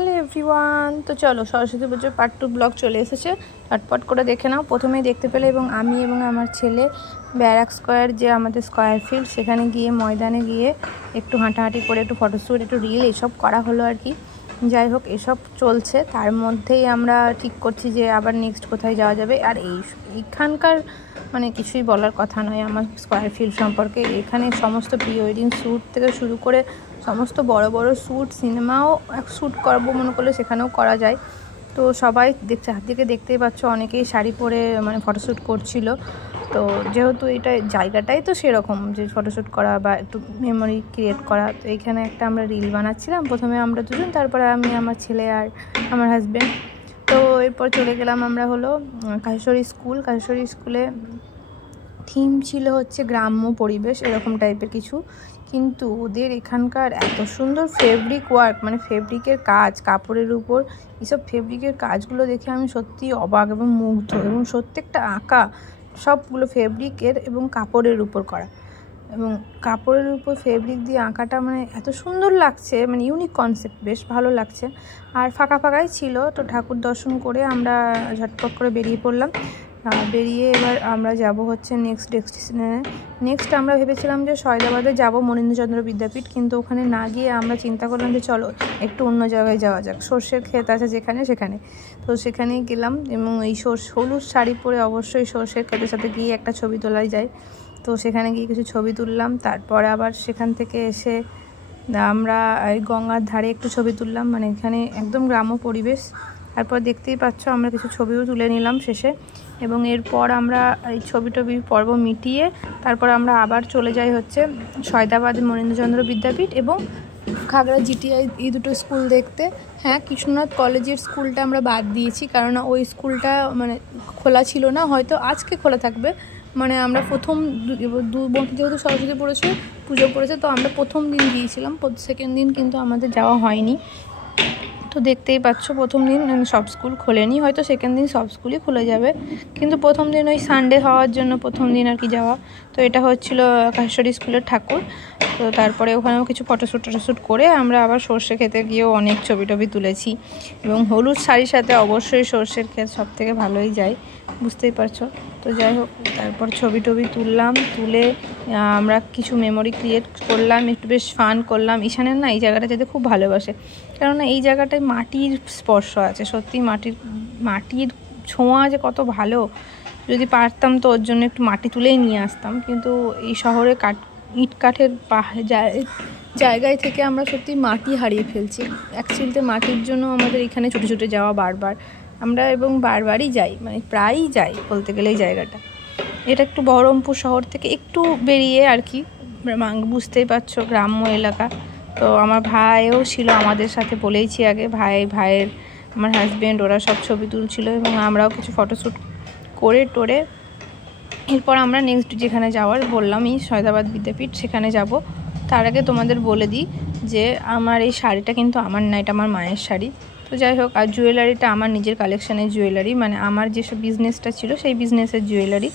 Hello everyone, তো চলো সরস্বতী পুজোর পার্ট 2 ব্লগ চলে এসেছে। চটপট করে দেখে নাও। প্রথমেই দেখতে পেলে এবং আমি এবং আমার ছেলে ব্যারাক স্কোয়ার যে আমাদের স্কোয়ার ফিল্ড সেখানে গিয়ে ময়দানে গিয়ে একটু হাঁটাহাঁটি করে একটু ফটোশ্যুট একটু রিল এসব করা হলো আর কি। যাই হোক, এসব চলছে, তার মধ্যেই আমরা ঠিক করছি যে আবার নেক্সট কোথায় যাওয়া যাবে। আর এইখানকার মানে কিছুই বলার কথা নয় আমার স্কোয়ার ফিল্ড সম্পর্কে। এখানে সমস্ত প্রি ওয়েডিং শ্যুট থেকে শুরু করে সমস্ত বড় বড় শ্যুট, সিনেমাও শ্যুট করবো মনে করলে সেখানেও করা যায়। তো সবাই চারদিকে দেখতেই পাচ্ছ, অনেকেই শাড়ি পরে মানে ফটোশ্যুট করছিল। তো যেহেতু এটা জায়গাটাই তো সেরকম যে ফটোশ্যুট করা বা একটু মেমোরি ক্রিয়েট করা, তো এইখানে একটা আমরা রিল বানাচ্ছিলাম। প্রথমে আমরা দুজন, তারপরে আমি, আমার ছেলে আর আমার হাজব্যান্ড। তো এরপর চলে গেলাম আমরা হলো কাশেশ্বরী স্কুলে। থিম ছিল হচ্ছে গ্রাম্য পরিবেশ এরকম টাইপের কিছু, কিন্তু ওদের এখানকার এত সুন্দর ফেব্রিক ওয়ার্ক, মানে ফেব্রিকের কাজ, কাপড়ের উপর এইসব ফেব্রিকের কাজগুলো দেখে আমি সত্যি অবাক এবং মুগ্ধ। এবং প্রত্যেকটা আঁকা সবগুলো ফেব্রিকের এবং কাপড়ের উপর করা, এবং কাপড়ের উপর ফেব্রিক দিয়ে আঁকাটা মানে এত সুন্দর লাগছে, মানে ইউনিক কনসেপ্ট, বেশ ভালো লাগছে। আর ফাঁকাই ছিল। তো ঠাকুর দর্শন করে আমরা ঝটপট করে বেরিয়ে পড়লাম। বেরিয়ে এবার আমরা যাব হচ্ছে নেক্সট ডেস্টিনেশনে। নেক্সট আমরা ভেবেছিলাম যে সয়দাবাদে যাব, মনীন্দ্রচন্দ্র বিদ্যাপীঠ, কিন্তু ওখানে না গিয়ে আমরা চিন্তা করলাম যে চলো একটু অন্য জায়গায় যাওয়া যাক, সর্ষের ক্ষেত আছে সেখানে। তো সেখানেই গেলাম এবং এই হলুদ শাড়ি পরে অবশ্যই সর্ষের ক্ষেতের সাথে গিয়ে একটা ছবি তোলাই যায়। তো সেখানে গিয়ে কিছু ছবি তুললাম। তারপরে আবার সেখান থেকে এসে আমরা এই গঙ্গার ধারে একটু ছবি তুললাম, মানে এখানে একদম গ্রাম্য পরিবেশ। তারপর দেখতেই পাচ্ছ আমরা কিছু ছবিও তুলে নিলাম শেষে। এবং এরপর আমরা এই ছবি পর্ব মিটিয়ে তারপর আমরা আবার চলে যাই হচ্ছে সয়দাবাদ মনীন্দ্রচন্দ্র বিদ্যাপীঠ এবং খাগড়া জিটিআই, এই দুটো স্কুল দেখতে। হ্যাঁ, কৃষ্ণনাথ কলেজের স্কুলটা আমরা বাদ দিয়েছি, কারণ ওই স্কুলটা মানে খোলা ছিল না, হয়তো আজকে খোলা থাকবে। মানে আমরা প্রথম যেহেতু সরস্বতী পুজো পড়েছে, তো আমরা প্রথম দিন গিয়েছিলাম, সেকেন্ড দিন কিন্তু আমাদের যাওয়া হয়নি। তো দেখতেই পাচ্ছ প্রথম দিন সব স্কুল খোলেনি, হয়তো সেকেন্ড দিন সব স্কুলই খুলে যাবে, কিন্তু প্রথম দিন ওই সানডে হওয়ার জন্য প্রথম দিন আর কি যাওয়া। তো এটা হচ্ছিল কাশেশ্বরী স্কুলের ঠাকুর। তো তারপরে ওখানেও কিছু ফটোশ্যুট করে আমরা আবার সর্ষে খেতে গিয়েও অনেক ছবি তুলেছি। এবং হলুদ শাড়ির সাথে অবশ্যই সর্ষের ক্ষেত সব থেকে ভালোই যায়, বুঝতেই পারছো। তো যাই হোক, তারপর ছবি তুললাম, তুলে আমরা কিছু মেমোরি ক্রিয়েট করলাম, একটু বেশ ফান করলাম। ঈশানের না এই জায়গাটা যেতে খুব ভালোবাসে, কেননা এই জায়গাটায় মাটির স্পর্শ আছে, সত্যি মাটির ছোঁয়া যে কত ভালো। যদি পারতাম তো ওর জন্য একটু মাটি তুলেই নিয়ে আসতাম, কিন্তু এই শহরে ইট কাঠের জায়গায় থেকে আমরা সত্যি মাটি হারিয়ে ফেলছি। অ্যাকচুয়ালিতে মাটির জন্য আমাদের এখানে ছুটে যাওয়া বারবার, আমরা এবং বারবারই যাই, মানে প্রায়ই যাই বলতে গেলে। এই জায়গাটা এটা একটু বহরমপুর শহর থেকে একটু বেরিয়ে আর কি, বুঝতেই পারছো, গ্রাম্য এলাকা। তো আমার ভাইও ছিল আমাদের সাথে, বলেইছি আগে, ভাইয়ের আমার হাজব্যান্ড, ওরা সব ছবি তুলছিল এবং আমরাও কিছু ফটোশ্যুট করে টোরে এরপর আমরা নেক্সট যেখানে যাওয়ার বললাম, এই সয়দাবাদ বিদ্যাপীঠ, সেখানে যাব। তার আগে তোমাদের বলে দিই যে আমার এই শাড়িটা কিন্তু আমার না, এটা আমার মায়ের শাড়ি। তো যাই হোক, আর জুয়েলারিটা আমার নিজের কালেকশানের জুয়েলারি, মানে আমার যেসব বিজনেসটা ছিল সেই বিজনেসের জুয়েলারি।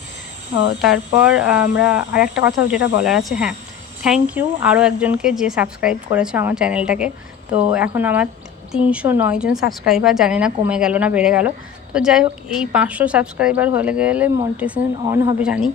তারপর আমরা আরেকটা কথা যেটা বলার আছে, হ্যাঁ, থ্যাংক ইউ আরও একজনকে যে সাবস্ক্রাইব করেছে আমার চ্যানেলটাকে। তো এখন আমার 309 জন সাবস্ক্রাইবার, জানি না কমে গেল না বেড়ে গেল। তো যাই হোক, এই 500 সাবস্ক্রাইবার হলে গেলে মনিটাইজেশন অন হবে জানি,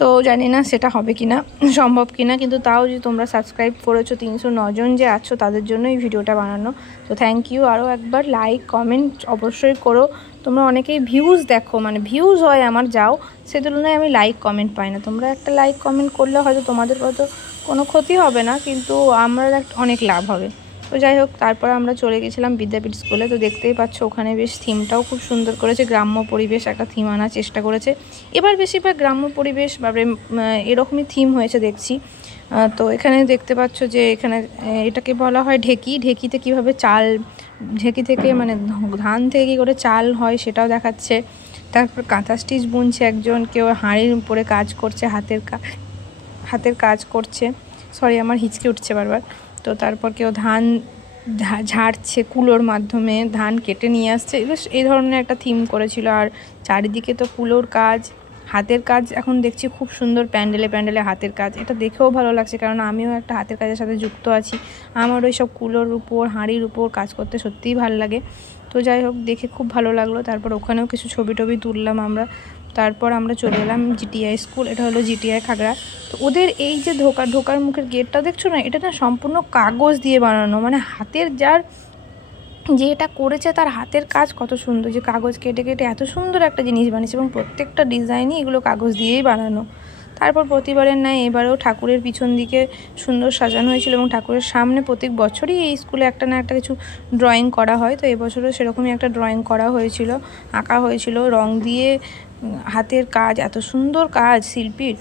তো জানি না সেটা হবে কি না, সম্ভব কি না, কিন্তু তাও যে তোমরা সাবস্ক্রাইব করেছো 309 জন যে আছো তাদের জন্য এই ভিডিওটা বানানো। তো থ্যাংক ইউ। আরও একবার লাইক কমেন্ট অবশ্যই করো। তোমরা অনেকেই ভিউজ দেখো, মানে ভিউজ হয় আমার, যাও সে তুলনায় আমি লাইক কমেন্ট পাই না। তোমরা একটা লাইক কমেন্ট করলে হয়তো তোমাদের হয়তো কোনো ক্ষতি হবে না, কিন্তু আমরা অনেক লাভ হবে। তো যাই হোক, তারপর আমরা চলে গেছিলাম বিদ্যাপীঠ স্কুলে। তো দেখতেই পাচ্ছ ওখানে বেশ থিমটাও খুব সুন্দর করেছে, গ্রাম্য পরিবেশ একটা থিম আনার চেষ্টা করেছে এবার, বেশিরভাগ গ্রাম্য পরিবেশ বা এরকমই থিম হয়েছে দেখছি। তো এখানে দেখতে পাচ্ছ যে এখানে এটাকে বলা হয় ঢেকিতে কীভাবে ঢেকি থেকে মানে ধান থেকে কী করে চাল হয় সেটাও দেখাচ্ছে। তারপর কাঁথা স্টিচ বুনছে একজন, কেউ হাঁড়ির উপরে কাজ করছে, হাতের কাজ করছে, সরি আমার হিচকে উঠছে বারবার। তো তারপর কেউ ধান ঝাড়ছে, কুলোর মাধ্যমে ধান কেটে নিয়ে আসছে, এই ধরনের একটা থিম করেছিল। আর চারিদিকে তো কুলোর কাজ, হাতের কাজ এখন দেখছি খুব সুন্দর, প্যান্ডেলে হাতের কাজ, এটা দেখেও ভালো লাগছে, কারণ আমিও একটা হাতের কাজের সাথে যুক্ত আছি। আমার ওই সব কুলোর উপর, হাঁড়ির উপর কাজ করতে সত্যিই ভালো লাগে। তো যাই হোক, দেখে খুব ভালো লাগলো। তারপর ওখানেও কিছু ছবি টবি তুললাম আমরা। তারপর আমরা চলে এলাম জিটিআই স্কুল, এটা হলো জিটিআই খাগড়া। তো ওদের এই যে ঢোকার মুখের গেটটা দেখছো না, এটা না সম্পূর্ণ কাগজ দিয়ে বানানো, মানে হাতের যার যে এটা করেছে তার হাতের কাজ কত সুন্দর, যে কাগজ কেটে কেটে এত সুন্দর একটা জিনিস বানিয়েছে, এবং প্রত্যেকটা ডিজাইনই এগুলো কাগজ দিয়েই বানানো। তারপর প্রতিবারের ন্যায় এবারেও ঠাকুরের পিছন দিকে সুন্দর সাজানো হয়েছিল, এবং ঠাকুরের সামনে প্রত্যেক বছরই এই স্কুলে একটা না একটা কিছু ড্রয়িং করা হয়। তো এবছরও সেরকমই একটা ড্রয়িং করা হয়েছিল, আঁকা হয়েছিল রং দিয়ে। হাতের কাজ, এত সুন্দর কাজ শিল্পীর,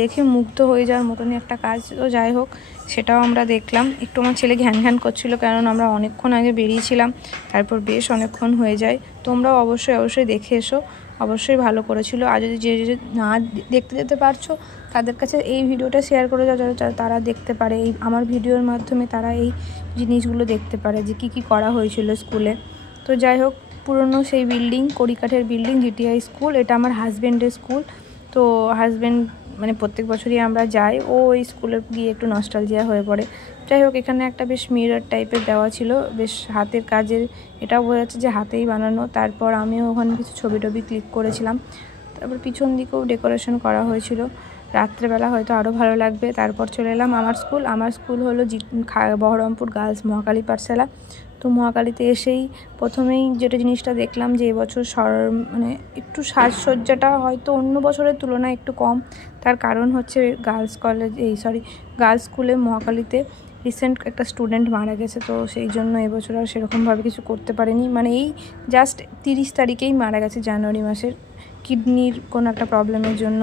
দেখে মুগ্ধ হয়ে যাওয়ার মতনই একটা কাজ। তো যাই হোক, সেটাও আমরা দেখলাম। একটু আমার ছেলে ঘ্যান করছিল, কারণ আমরা অনেকক্ষণ আগে বেরিয়েছিলাম, তারপর বেশ অনেকক্ষণ হয়ে যায়। তোমরাও অবশ্যই দেখে এসো, অবশ্যই ভালো করেছিল। আর যদি যে না দেখতে যেতে পারছো, তাদের কাছে এই ভিডিওটা শেয়ার করে যাও, যাতে তারা দেখতে পারে, এই আমার ভিডিওর মাধ্যমে তারা এই জিনিসগুলো দেখতে পারে যে কী করা হয়েছিল স্কুলে। তো যাই হোক, পুরনো সেই বিল্ডিং, কড়িকাঠের বিল্ডিং, জিটিআই স্কুল, এটা আমার হাজব্যান্ডের স্কুল। তো হাজব্যান্ড মানে প্রত্যেক বছরই আমরা যাই, ও ওই স্কুলে গিয়ে একটু নস্টালজিয়া হয়ে পড়ে। যাই হোক, এখানে একটা বেশ মিরর টাইপের দেওয়া ছিল, বেশ হাতের কাজের, এটাও বোঝা যাচ্ছে যে হাতেই বানানো। তারপর আমিও ওখানে কিছু ছবি টবি ক্লিক করেছিলাম। তারপর পিছন দিকেও ডেকোরেশন করা হয়েছিল, রাত্রেবেলা হয়তো আরও ভালো লাগবে। তারপর চলে এলাম আমার স্কুল হলো বহরমপুর গার্লস মহাকালী পাঠশালা। তো মহাকালীতে এসেই প্রথমেই যেটা জিনিসটা দেখলাম যে এবছর মানে একটু সাজসজ্জাটা হয়তো অন্য বছরের তুলনায় একটু কম। তার কারণ হচ্ছে গার্লস স্কুলে মহাকালীতে রিসেন্ট একটা স্টুডেন্ট মারা গেছে, তো সেই জন্য এবছর আর সেরকমভাবে কিছু করতে পারেনি। মানে এই জাস্ট 30 তারিখেই মারা গেছে, জানুয়ারি মাসের, কিডনির কোনো একটা প্রবলেমের জন্য।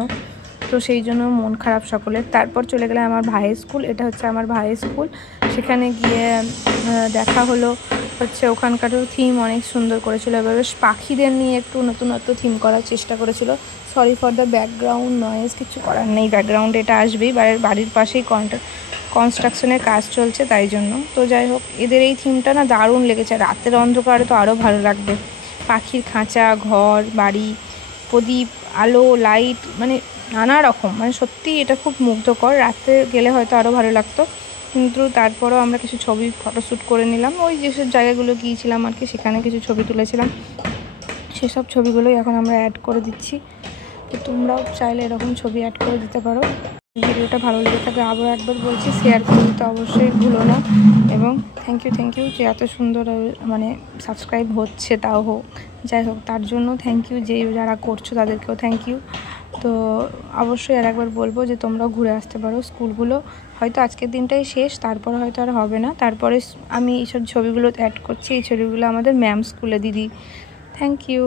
তো সেই জন্য মন খারাপ সকলের। তারপর চলে গেলে আমার ভাইয়ের স্কুল, এটা হচ্ছে আমার ভাইয়ের স্কুল। সেখানে গিয়ে দেখা হলো হচ্ছে ওখানকারও থিম অনেক সুন্দর করেছিল। এবার বেশ পাখিদের নিয়ে একটু নতুনত্ব থিম করার চেষ্টা করেছিল। Sorry for the background noise, কিছু করার নেই, ব্যাকগ্রাউন্ডে এটা আসবেই, বাড়ির পাশেই কনস্ট্রাকশনের কাজ চলছে, তাই জন্য। তো যাই হোক, এদের এই থিমটা না দারুণ লেগেছে, রাতের অন্ধকারে তো আরও ভালো লাগবে। পাখির খাঁচা, ঘর বাড়ি, প্রদীপ, আলো, লাইট, মানে নানা রকম, মানে সত্যি এটা খুব মুগ্ধকর। রাতে গেলে হয়তো আরও ভালো লাগতো, কিন্তু তারপরও আমরা কিছু ছবি ফটোশ্যুট করে নিলাম। ওই যেসব জায়গাগুলো গিয়েছিলাম আর কি, সেখানে কিছু ছবি তুলেছিলাম, সেসব ছবিগুলোই এখন আমরা অ্যাড করে দিচ্ছি। তো তোমরাও চাইলে এরকম ছবি অ্যাড করে দিতে পারো। ভিডিওটা ভালো লেগে থাকলে আবার একবার বলছি, শেয়ার করে দিতে অবশ্যই ভুলো না। এবং থ্যাংক ইউ যে এত সুন্দর মানে সাবস্ক্রাইব হচ্ছে, তাও হোক, যাই হোক, তার জন্য থ্যাংক ইউ। যে যারা করছো তাদেরকেও থ্যাংক ইউ। তো অবশ্যই আর একবার বলবো যে তোমরাও ঘুরে আসতে পারো স্কুলগুলো। হয়তো আজকের দিনটাই শেষ, তারপরে হয়তো আর হবে না। তারপরে আমি এইসব ছবিগুলো অ্যাড করছি, এই ছবিগুলো আমাদের ম্যাম স্কুলে দিদি। Thank you.